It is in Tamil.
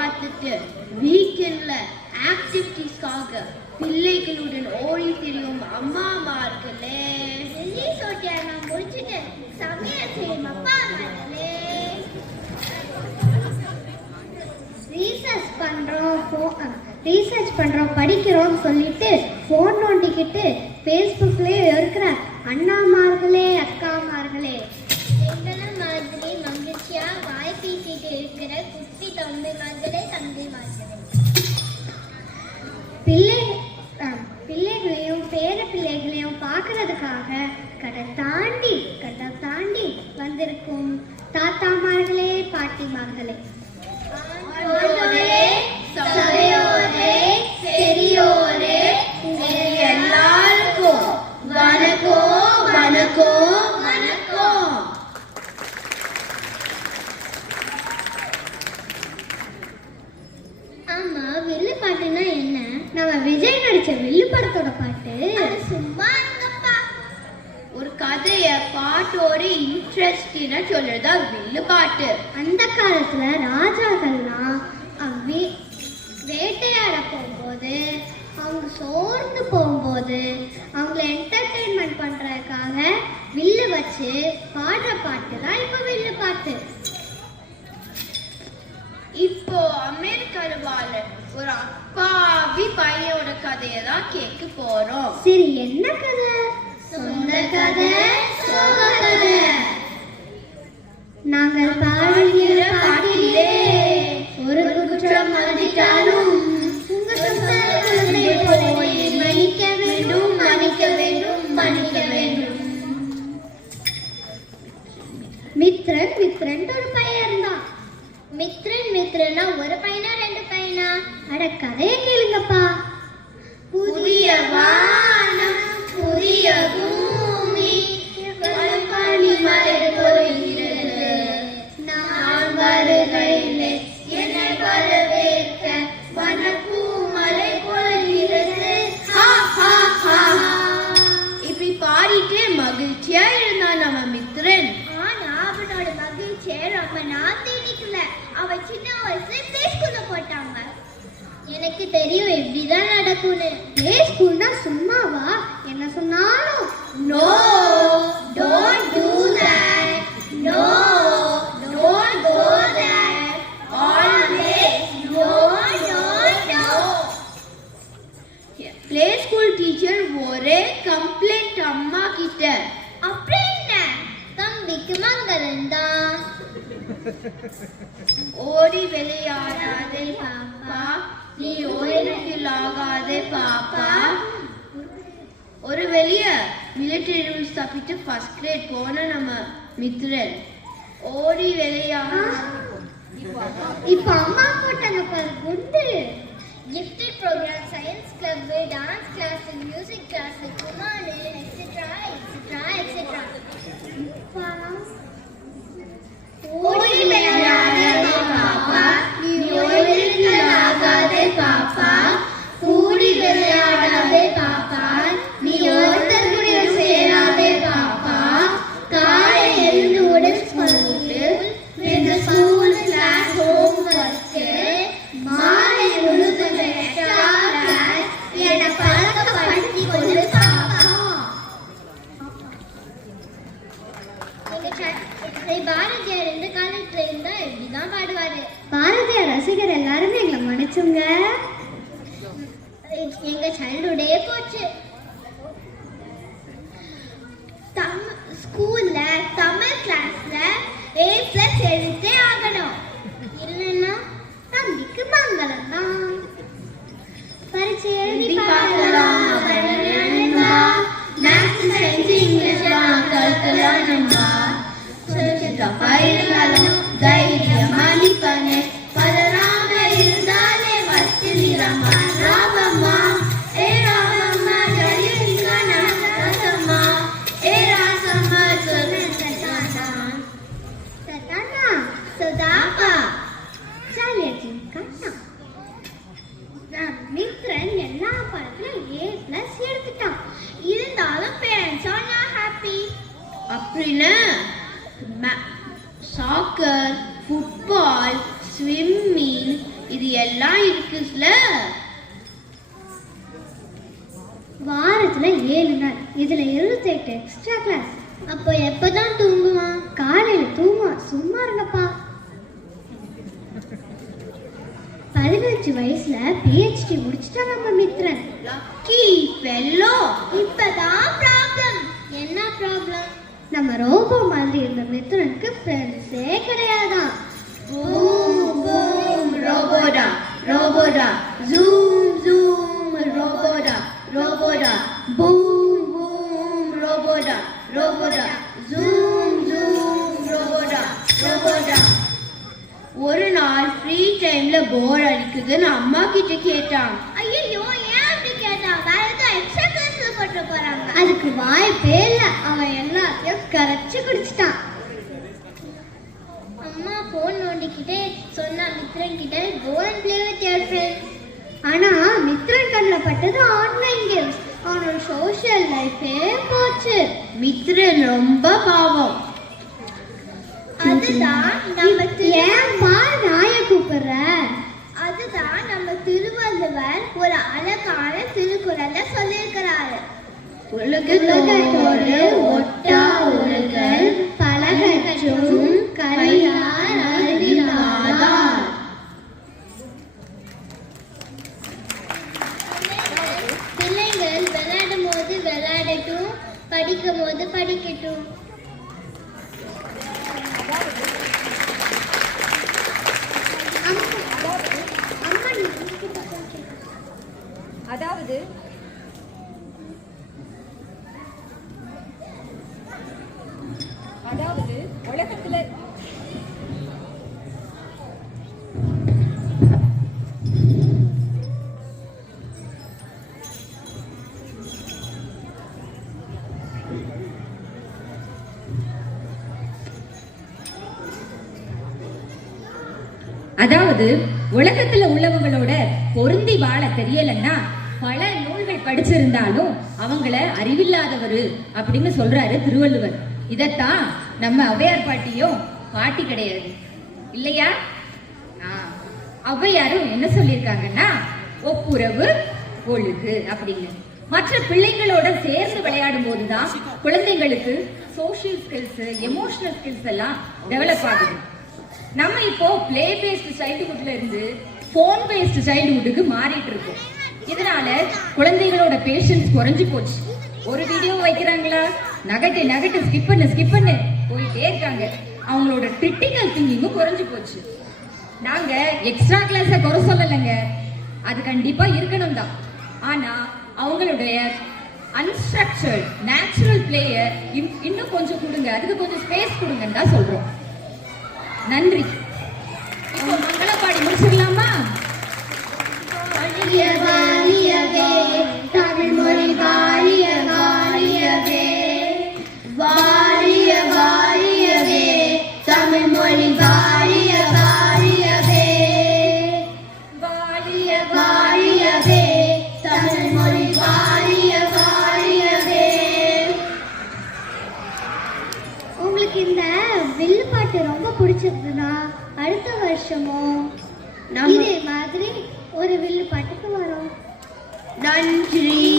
பார்த்துட்டு வீக்கெண்ட்ல ஆக்டிவிட்டிஸ்க்காக பிள்ளைகளுடன் ஓடி திரியும் அம்மாமார்களே, நான் முடிச்சுட்டு சமையல் செய்யும் அப்பா அம்மாங்களே, ரீசர்ச் பண்றோம் படிக்கிறோம் சொல்லிட்டு போன் நோண்டிக்கிட்டு ஃபேஸ்புக்லயே இருக்கிற அண்ணாமார்களே அக்காமார்களே, எங்களை மாதிரி மகிழ்ச்சியா வாய் பேசிட்டு இருக்கிற குட்டி தம்பிமார்களே தம்பிமார்களே, பிள்ளைகளையும் பேர பிள்ளைகளையும் பார்க்கறதுக்காக கடை தாண்டி வந்திருக்கும் தாத்தாமார்களே பாட்டிமார்களே, சபையோரே பெரியோரே எல்லாருக்கும் வணக்கம் வணக்கம் வணக்கம். ஆமா, வில்லு பாட்டுன்னா என்ன? நம்ம விஜய் நடிச்ச வில்லு படத்தோட பாட்டு. சும்மா இருங்கப்பா. ஒரு கதைய பாட்டோட இன்ட்ரெஸ்டிங்கா சொல்றதா வில்லு பாட்டு. அந்த காலத்துல ராஜாக்கள்லாம் வேட்டையாட போகும்போது, அவங்க சோர்ந்து போகும்போது அவங்கள என்டர்டெயின்மெண்ட் பண்றதுக்காக வில்லு வச்சு பாடுற பாட்டு தான் இப்ப வில்லு பாட்டு. இப்போ அமெரிக்கால வாழ ஒரு அப்பாவி பையனோட கதையை தான் கேட்க போறோம். சரி, என்ன கதை? சொந்த கதை, சோக கதை. நாங்கள் பாடுகிற பாட்டிலே ஒரு குற்றம் மதித்தாலும் மன்னிக்க வேண்டும் மன்னிக்க வேண்டும் மன்னிக்க வேண்டும். மித்ரன் ஒரு பையன் இருந்தான். மித்ரனா ஒரு பையனா ரெண்டு பையனா? அட, கதையை கேளுங்கப்பா. புதிய வானம் புதிய பூமி பனி மலர் பொழிகிறது, நான் வருகையிலே என்னை வரவேற்க வனப்பூ மலை பொழிகிறது. இப்படி பாடிட்டு மகிழ்ச்சியா இருந்தான் நம்ம மித்ரன். ஆனா அவனோட மகிழ்ச்சியை ரொம்ப நாள் திணிக்கல. அவன் சின்ன வயசுல பிளே ஸ்கூல்ல போட்டாங்க. எனக்கு தெரியும் இப்படிதான் நடக்கும்னு. பிளே ஸ்கூல்னா சும்மாவா? என்ன சொன்னாலும் no, don't do that. No, don't go there. Always No, no, no. Play school teacher ஒரே கம்ப்ளைண்ட் அம்மா கிட்ட. அப்புறம் என்ன? தம்பிக்கு மங்களம் தான். ஓடி விளையாடாதே பாப்பா, நீ ஓய்வுக்கு ஆகாதே பாப்பா. ஒரு வெளிய மிலிட்டரி ரூல்ஸ் தப்பிட்டு ஃபர்ஸ்ட் கிரேட் போன நம்ம மித்ரன் ஓடி விளையாட. இப்ப அம்மா போட்டாங்க பாரு குண்டு. Gifted program, science club, dance class, music class, kumare, etc. ஓடி விளையாடாதே பாப்பா, நீ ஓய்வுக்கு ஆகாதே பாப்பா. கூடி விளையாடாதே பாப்பா, நீ ஒருத்தர் கூட சேராதே பாப்பா. காலை எழுந்து உடன் ஸ்கூல் கிளாஸ் ஹோம் ஒர்க்கு, மாலை முழுவதும் எக்ஸ்ட்ரா கிளாஸ் என பழக்கப்படுத்தி கொண்டு பாப்பா. பாரதியார் இந்த காலத்துல இருந்தா இப்படிதான் பாடுவாரு. பாரதியார் ரசிகர் எல்லாருமே எங்களை மன்னிச்சுங்க. எங்க சைல்டுஹுட்டே போச்சு. ஸ்கூல்ல தமிழ் கிளாஸ்ல A+ எழுத்தே ஆகணும், இல்லைன்னா தம்பிக்கு மங்களம் தான். பரீட்சை எழுதி பார்க்கலாம், மேத்ஸ் சயின்ஸ் இங்கிலீஷ்லாம் கற்கலாம்மா. தைரியமானி பண்ணு பதறாம இருந்தாலே வச்சிரமா. ராமம்மா ஏ ராமம்மா ஜெயிங்க நாசம்மா ஏ ராசம்மா சொல்லுதானா சதாப்பா சாலியஜி கண்ணா. மித்ரன் எல்லா பாடத்திலும் A+ எடுத்துட்டான். இருந்தாலும் பேரண்ட்ஸ் ஆர் நாட் ஹாப்பி. அப்படின்னா சாக்கர், ஃபுட்பால், ஸ்விம்மிங், இது எல்லாம் இருக்குல்ல. வாரத்துல 7 நாள், இதுல 28 எக்ஸ்ட்ரா கிளாஸ். அப்போ எப்பதான் தூங்குவான்? காலையில தூங்குவான். சும்மா இருங்கப்பா. 15 வயசுல PhD முடிச்சிட்டா நம்ம மித்ரன். Lucky fellow. இப்பதான் ப்ராப்ளம். என்ன ப்ராப்ளம்? நம்ம ரோபோ மாதிரி இருந்த மித்ரனுக்கு ஃப்ரெண்ட்ஸே கிடையாதான். பூம் பூம் ரோபோடா ரோபோடா, ஜூம் ஜூம் ரோபோடா ரோபோடா, பூம் பூம் ரோபோடா ரோபோடா, ஜூம் ஜூம் ரோபோடா ரோபோடா. ஒரு நாள் ஃப்ரீ டைம்ல போர் அடிக்குதுன்னு அம்மா கிட்ட கேட்டான். ஐயோ, ஏன் அப்படி கேட்டான்? வேற ஏதோ எக்ஸ்ட்ரா கிளாஸ்ல போட்டு போறாங்க. அதுக்கு வாய்ப்பே இல்ல. அவன் எல்லாத்தையும் கரைச்சு குடிச்சிட்டான். அம்மா போன் நோண்டிக்கிட்டே சொன்னா மித்ரன் கிட்ட go and play with your friends. ஆனா மித்ரன் கண்ணில் பட்டது ஆன்லைன் கேம்ஸ். அவனோட சோஷியல் லைஃபே போச்சு. மித்ரன் ரொம்ப பாவம். அதுதான் நம்ம ஏன்பா நாய கூப்பிடுற? அதுதான் நம்ம திருவள்ளுவர் ஒரு அழகான திருக்குறள்ல சொல்லியிருக்கிறாரு. உலகத்தோடு ஒட்டா ஒழுகல் பலகற்றும் கலியார் அறிவிலாதார். பிள்ளைகள் விளையாடும் போது விளையாடட்டும், படிக்கும் போது படிக்கட்டும். அதாவது உலகத்துல உள்ளவங்களோட பொருந்தி வாழ தெரியலன்னா பல நூல்கள் படிச்சிருந்தாலும் அவங்கள அறிவில்லாதவர் அப்படின்னு சொல்றாரு திருவள்ளுவர். இதத்தான் நம்ம ஔவையார் பாட்டியும் பாட்டி கிடையாது இல்லையா? ஔவையாரும் என்ன சொல்லியிருக்காங்கன்னா ஒப்புரவு ஒழுகு அப்படின்னு. மற்ற பிள்ளைங்களோட சேர்ந்து விளையாடும் போதுதான் குழந்தைங்களுக்கு சோஷியல் ஸ்கில்ஸ், எமோஷனல் ஸ்கில்ஸ் எல்லாம் டெவலப் ஆகுது. நம்ம இப்போ பிளே பேஸ்ட் சைல்டுஹுட்ல இருந்து போன் பேஸ்ட் சைல்டுஹுட்டுக்கு மாறிட்டு இருக்கோம். இதனால குழந்தைகளோட பேஷன்ஸ் குறைஞ்சு போச்சு. ஒரு வீடியோ வைக்கிறாங்களா, நகட்டு ஸ்கிப் பண்ணு போயிட்டே இருக்காங்க. அவங்களோட கிரிட்டிக்கல் திங்கிங்கும் குறைஞ்சு போச்சு. நாங்க எக்ஸ்ட்ரா கிளாஸ குறை சொல்லலைங்க, அது கண்டிப்பா இருக்கணும் தான். ஆனா அவங்களுடைய அன்ஸ்ட்ரக்சர்ட் நேச்சுரல் பிளேயர் இன்னும் கொஞ்சம் கொடுங்க, அதுக்கு கொஞ்சம் ஸ்பேஸ் கொடுங்கன்னு தான் சொல்றோம். நன்றி. இப்போ மங்களப்பாடி முடிச்சிடலாமா? தமிழ் மொழி வாழிய வாழியவே, வாழிய வாழியவே, தமிழ் மொழி வாழிய வாழியவே, வாழிய வாழியவே, தமிழ் மொழி வாழிய வாழியவே. உங்களுக்கு இந்த வில்லு பாட்டு ரொம்ப பிடிச்சிருக்குதா? அடுத்த வருஷமும் இதே மாதிரி ஒரு வில்லு பாட்டுக்கு வரும். நன்றி.